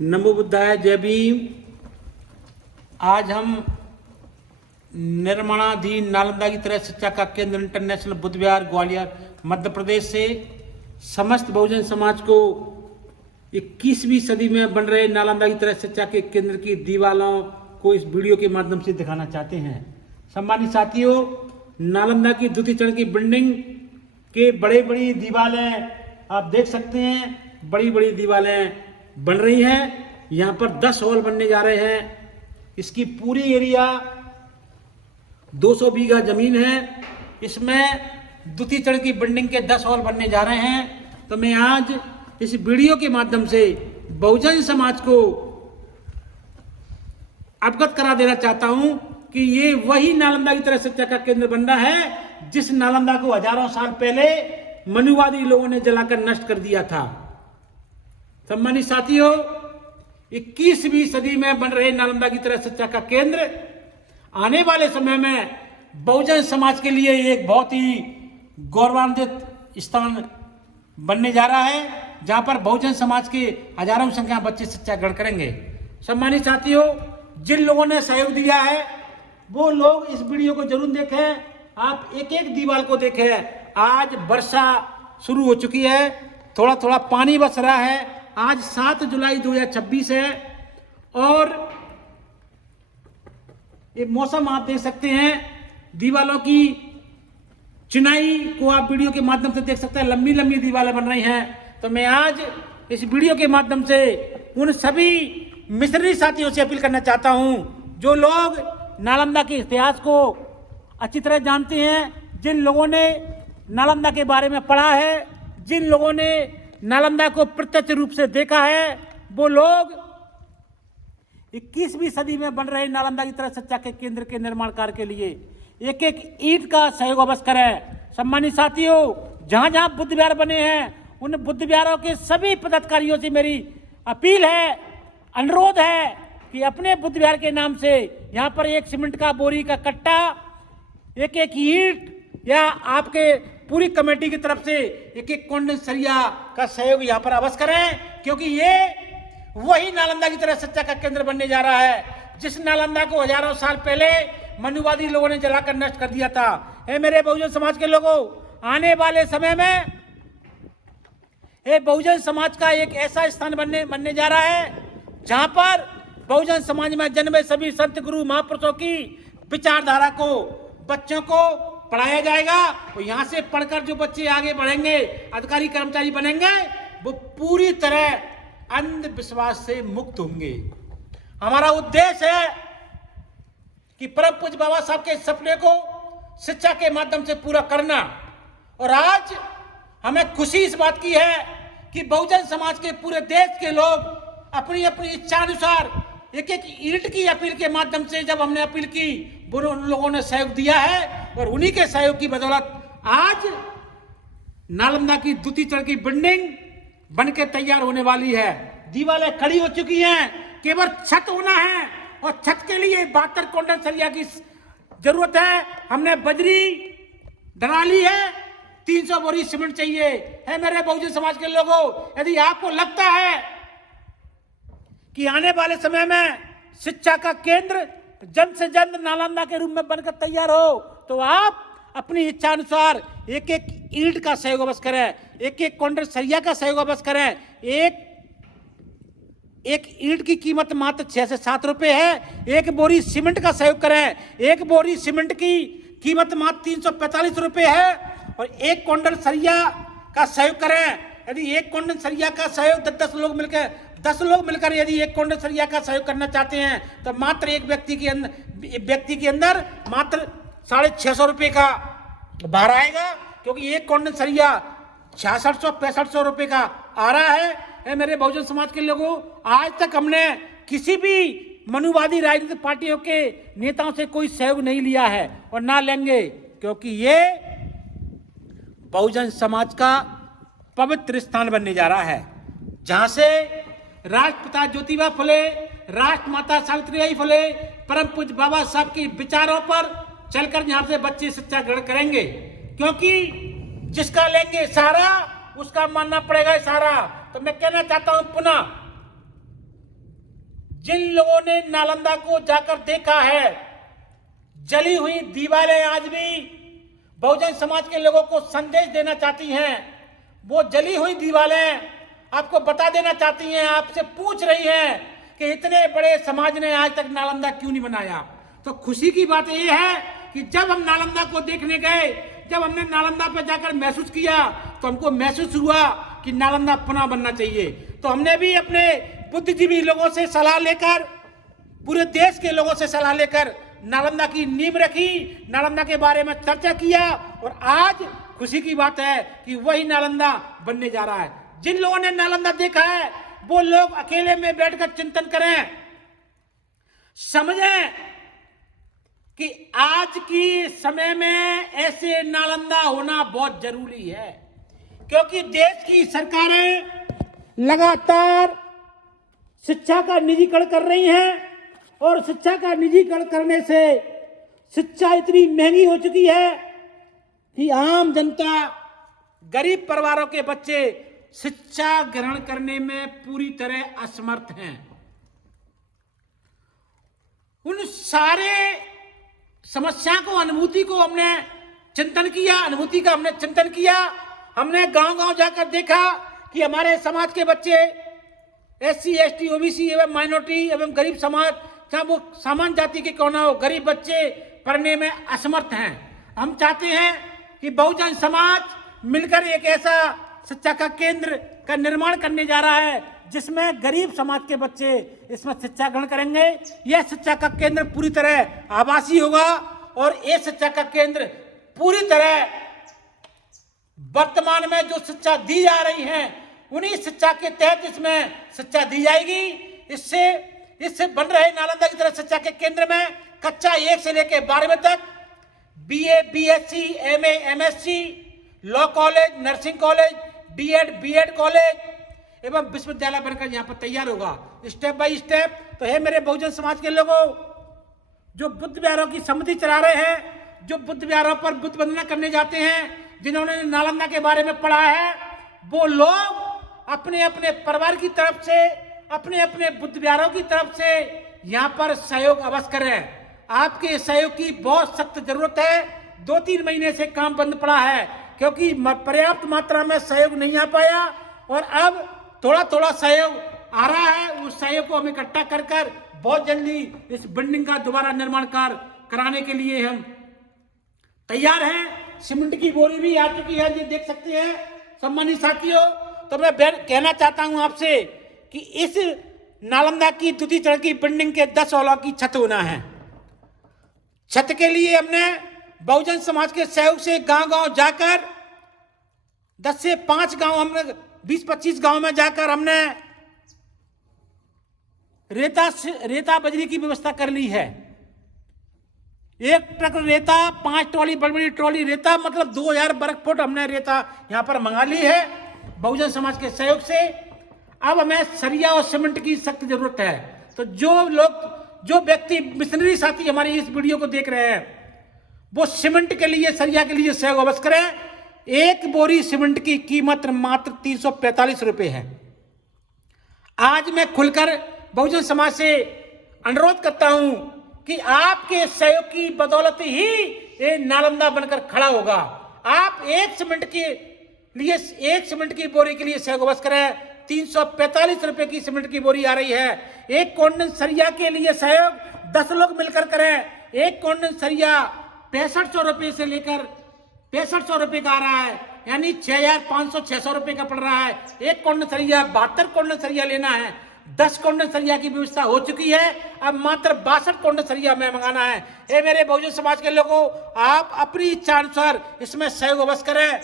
नमो बुद्धाय, जय भीम। आज हम निर्माणाधीन नालंदा की तरह शिक्षा का केंद्र इंटरनेशनल बुद्ध विहार ग्वालियर मध्य प्रदेश से समस्त बहुजन समाज को 21वीं सदी में बन रहे नालंदा की तरह शिक्षा के केंद्र की दीवारों को इस वीडियो के माध्यम से दिखाना चाहते हैं। सम्मानित साथियों, नालंदा की द्वितीय चरण की बिल्डिंग के बड़ी दीवारें आप देख सकते हैं। बड़ी दीवारें बन रही हैं। यहाँ पर 10 हॉल बनने जा रहे हैं। इसकी पूरी एरिया 200 बीघा जमीन है। इसमें द्वितीय चरण की बिल्डिंग के 10 हॉल बनने जा रहे हैं। तो मैं आज इस वीडियो के माध्यम से बहुजन समाज को अवगत करा देना चाहता हूं कि ये वही नालंदा की तरह शिक्षा का केंद्र बन रहा है जिस नालंदा को हजारों साल पहले मनुवादी लोगों ने जलाकर नष्ट कर दिया था। सम्मानित साथियों, 21वीं सदी में बन रहे नालंदा की तरह शिक्षा का केंद्र आने वाले समय में बहुजन समाज के लिए एक बहुत ही गौरवान्वित स्थान बनने जा रहा है, जहां पर बहुजन समाज के हजारों संख्या बच्चे शिक्षा ग्रहण करेंगे। सम्मानित साथियों, जिन लोगों ने सहयोग दिया है वो लोग इस वीडियो को जरूर देखें। आप एक दीवार को देखें। आज वर्षा शुरू हो चुकी है, थोड़ा पानी बरस रहा है। आज 7 जुलाई 2026 है और ये मौसम आप देख सकते हैं। दीवारों की चिनाई को आप वीडियो के माध्यम से देख सकते हैं। लंबी दीवारें बन रही हैं। तो मैं आज इस वीडियो के माध्यम से उन सभी मिशनरी साथियों से अपील करना चाहता हूं जो लोग नालंदा के इतिहास को अच्छी तरह जानते हैं, जिन लोगों ने नालंदा के बारे में पढ़ा है, जिन लोगों ने नालंदा को प्रत्यक्ष रूप से देखा है, वो लोग 21वीं सदी में बन रहे नालंदा की तरह शिक्षा के केंद्र के निर्माण कार्य के लिए एक ईंट का सहयोग अवश्य करें। सम्मानित साथियों, जहां बुद्ध विहार बने हैं उन बुद्ध विहारों के सभी पदाधिकारियों से मेरी अपील है, अनुरोध है कि अपने बुद्ध विहार के नाम से यहाँ पर एक सीमेंट का बोरी का कट्टा, एक ईंट या आपके पूरी कमेटी की तरफ से एक कॉन्डेंस सरिया का सहयोग यहाँ पर अवश्य करें, क्योंकि ये वही नालंदा की तरह शिक्षा का केंद्र बनने जा रहा है जिस नालंदा को हजारों साल पहले मनुवादी लोगों ने जलाकर नष्ट कर दिया था। हे मेरे बहुजन समाज के लोगों, आने वाले समय में बहुजन समाज का एक ऐसा स्थान बनने जा रहा है जहां पर बहुजन समाज में जन्मे सभी संत गुरु महापुरुषों की विचारधारा को बच्चों को पढ़ाया जाएगा। और यहाँ से पढ़कर जो बच्चे आगे बढ़ेंगे, अधिकारी कर्मचारी बनेंगे, वो पूरी तरह अंधविश्वास से मुक्त होंगे। हमारा उद्देश्य है कि परम पूज्य बाबा साहब के सपने को शिक्षा के माध्यम से पूरा करना। और आज हमें खुशी इस बात की है कि बहुजन समाज के पूरे देश के लोग अपनी इच्छानुसार एक ईंट की अपील के माध्यम से जब हमने अपील की, उन लोगों ने सहयोग दिया है। और उन्हीं के सहयोग की बदौलत आज नालंदा की द्वितीय चरण की बिल्डिंग बनकर तैयार होने वाली है। दीवारें खड़ी हो चुकी हैं, केवल छत होना है और छत के लिए 72 कॉन्डेंस सरिया की जरूरत है। हमने बजरी डरा ली है, 300 बोरी सीमेंट चाहिए। है मेरे बहुजन समाज के लोगों, यदि आपको लगता है कि आने वाले समय में शिक्षा का केंद्र जल्द से जल्द नालंदा के रूप में बनकर तैयार हो, तो आप अपनी इच्छा अनुसार एक ईंट का सहयोग अवश्य करें, एक कॉन्डेंस सरिया का सहयोग अवश्य करें। एक ईंट की कीमत मात्र 6 से 7 रुपए है। एक बोरी सीमेंट का सहयोग करें। एक बोरी सीमेंट की कीमत मात्र 345 रुपए है। और एक कॉन्डेंस सरिया का सहयोग करें। यदि एक कॉन्डेंस सरिया का सहयोग 10 लोग मिलकर यदि एक कॉन्डेंस सरिया का सहयोग करना चाहते हैं, तो मात्र एक व्यक्ति के अंदर मात्र 650 रुपए का भार आएगा, क्योंकि एक कॉन्डेंस सरिया 6600-6500 रुपए का आ रहा है। मेरे बहुजन समाज के लोगों, आज तक हमने किसी भी मनुवादी राजनीतिक पार्टियों के नेताओं से कोई सहयोग नहीं लिया है और ना लेंगे, क्योंकि ये बहुजन समाज का पवित्र स्थान बनने जा रहा है, जहां से राष्ट्रपिता ज्योतिबा फुले, राष्ट्रमाता सावित्रीबाई फुले, परम पूज्य बाबा साहब के विचारों पर चलकर यहाँ से बच्चे शिक्षा ग्रहण करेंगे। क्योंकि जिसका लेंगे सहारा उसका मानना पड़ेगा इशारा। तो मैं कहना चाहता हूं पुनः जिन लोगों ने नालंदा को जाकर देखा है, जली हुई दीवारें आज भी बहुजन समाज के लोगों को संदेश देना चाहती हैं। वो जली हुई दीवारें आपको बता देना चाहती हैं, आपसे पूछ रही हैं कि इतने बड़े समाज ने आज तक नालंदा क्यों नहीं बनाया। तो खुशी की बात यह है कि जब हम नालंदा को देखने गए, जब हमने नालंदा पर जाकर महसूस किया, तो हमको महसूस हुआ कि नालंदा पुनः बनना चाहिए। तो हमने भी अपने बुद्धिजीवी लोगों से सलाह लेकर, पूरे देश के लोगों से सलाह लेकर नालंदा की नींव रखी, नालंदा के बारे में चर्चा किया, और आज खुशी की बात है कि वही नालंदा बनने जा रहा है। जिन लोगों ने नालंदा देखा है वो लोग अकेले में बैठकर चिंतन करें, समझें कि आज की समय में ऐसे नालंदा होना बहुत जरूरी है, क्योंकि देश की सरकारें लगातार शिक्षा का निजीकरण कर रही हैं, और शिक्षा का निजीकरण करने से शिक्षा इतनी महंगी हो चुकी है कि आम जनता, गरीब परिवारों के बच्चे शिक्षा ग्रहण करने में पूरी तरह असमर्थ हैं। उन सारे समस्या को, अनुभूति को हमने चिंतन किया, अनुभूति का हमने चिंतन किया। हमने गांव-गांव जाकर देखा कि हमारे समाज के बच्चे, SC, ST, OBC एवं माइनॉरिटी एवं गरीब समाज, चाहे वो सामान्य जाति के क्यों ना हो, गरीब बच्चे पढ़ने में असमर्थ हैं। हम चाहते हैं कि बहुजन समाज मिलकर एक ऐसा शिक्षा का केंद्र का निर्माण करने जा रहा है जिसमें गरीब समाज के बच्चे इसमें शिक्षा ग्रहण करेंगे। यह शिक्षा का केंद्र पूरी तरह आवासीय होगा, और यह शिक्षा का केंद्र पूरी तरह वर्तमान में जो शिक्षा दी जा रही है उन्हीं शिक्षा के तहत इसमें शिक्षा दी जाएगी। इससे बन रहे नालंदा की तरह शिक्षा के केंद्र में कक्षा 1 से लेकर 12वीं तक BA, BSc, MA, MSc, law college, nursing college, D.Ed, B.Ed college एवं विश्वविद्यालय बनकर यहाँ पर तैयार होगा स्टेप बाय स्टेप। तो है मेरे बहुजन समाज के लोगों, जो बुद्ध विहारों की समिति चला रहे हैं, जो बुद्ध विहारों पर बुद्ध वंदना करने जाते हैं, जिन्होंने नालंदा के बारे में पढ़ा है, वो लोग अपने अपने परिवार की तरफ से, अपने अपने बुद्ध विहारों की तरफ से यहाँ पर सहयोग अवश्य करें। आपके सहयोग की बहुत सख्त जरूरत है। 2-3 महीने से काम बंद पड़ा है क्योंकि पर्याप्त मात्रा में सहयोग नहीं आ पाया, और अब थोड़ा थोड़ा सहयोग आ रहा है। उस सहयोग को हम इकट्ठा कर कर बहुत जल्दी इस बिल्डिंग का दोबारा निर्माण कार्य कराने के लिए हम तैयार हैं। सीमेंट की बोरी भी आ चुकी है, ये देख सकते हैं सम्मानित साथियों। तो मैं कहना चाहता हूं आपसे कि इस नालंदा की द्वितीय चरण की बिल्डिंग के 10 हॉलों की छत होना है। छत के लिए हमने बहुजन समाज के सहयोग से गांव-गांव जाकर 10 से 5 गांव, हमने 20-25 गांव में जाकर हमने रेता बजरी की व्यवस्था कर ली है। 1 ट्रक रेता, 5 ट्रॉली, बड़ी बड़ी ट्रॉली रेता, मतलब 2000 वर्ग फुट हमने रेता यहाँ पर मंगा ली है बहुजन समाज के सहयोग से। अब हमें सरिया और सीमेंट की सख्त जरूरत है। तो जो व्यक्ति मिशनरी साथी हमारी इस वीडियो को देख रहे हैं, वो सीमेंट के लिए, सरिया के लिए सहयोग अवश्य करें। 1 बोरी सीमेंट की कीमत मात्र 345 रुपए है। आज मैं खुलकर बहुजन समाज से अनुरोध करता हूं कि आपके सहयोग की बदौलत ही ये नालंदा बनकर खड़ा होगा। आप एक सीमेंट की बोरी के लिए सहयोग अवश्य करें। 345 रुपए की सीमेंट की बोरी आ रही है। एक कॉन्डेंस सरिया के लिए सहयोग 10 लोग मिलकर करें। एक कॉन्डेंस सरिया 6500 रुपए से लेकर 6500 रुपए का आ रहा है, यानी 6500-600 रुपए का पड़ रहा है। एक कॉन्डेंस सरिया, 72 कॉन्डेंस सरिया लेना है। 10 कॉन्डेंस सरिया की व्यवस्था हो चुकी है, अब मात्र 62 कॉन्डेंस सरिया में मंगाना है। ये मेरे बहुजन समाज के लोगों, आप अपनी इच्छा अनुसार इसमें सहयोग अवश्य करें।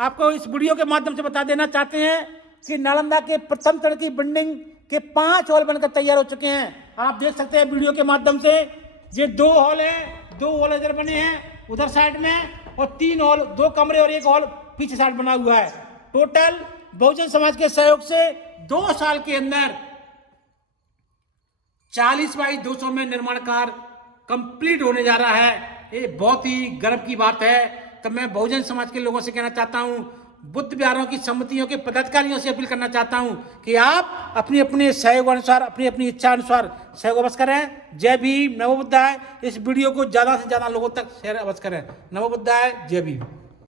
आपको इस वीडियो के माध्यम से बता देना चाहते हैं कि नालंदा के प्रथम चरण की बिल्डिंग के 5 हॉल बनकर तैयार हो चुके हैं। आप देख सकते हैं वीडियो के माध्यम से। ये 2 हॉल हैं, 2 हॉल इधर बने हैं उधर साइड में, और 3 हॉल, 2 कमरे और 1 हॉल पीछे साइड बना हुआ है। टोटल बहुजन समाज के सहयोग से 2 साल के अंदर 40 बाई 200 में निर्माण कार्य कंप्लीट होने जा रहा है। ये बहुत ही गर्व की बात है। तो मैं बहुजन समाज के लोगों से कहना चाहता हूं, बुद्ध विहारों की समितियों के पदाधिकारियों से अपील करना चाहता हूं कि आप अपनी अपने सहयोग अनुसार, अपनी अपनी इच्छा अनुसार सहयोग अवश्य करें। जय भीम, नमो बुद्धाय। इस वीडियो को ज़्यादा से ज़्यादा लोगों तक शेयर अवश्य करें। नमो बुद्धाय, जय भीम।